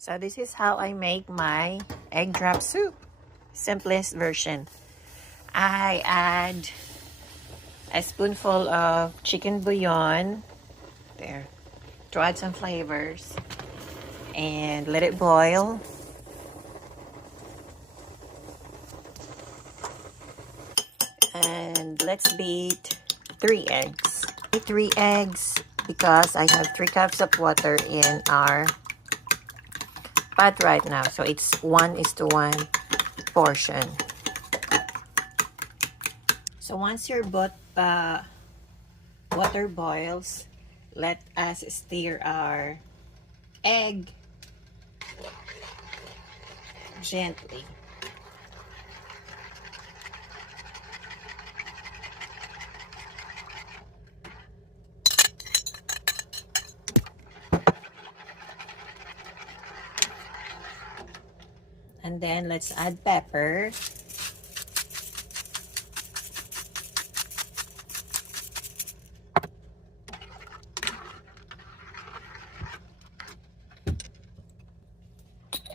So this is how I make my egg drop soup. Simplest version. I add a spoonful of chicken bouillon there to add some flavors and let it boil. And let's beat 3 eggs. 3 eggs because I have 3 cups of water in our pot right now. So it's 1:1 portion. So once your water boils, let us stir our egg gently. And then let's add pepper.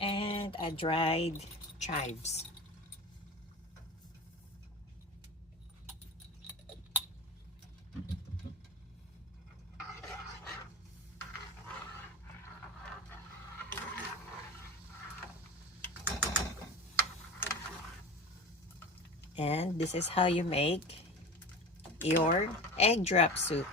And a dried chives. And this is how you make your egg drop soup.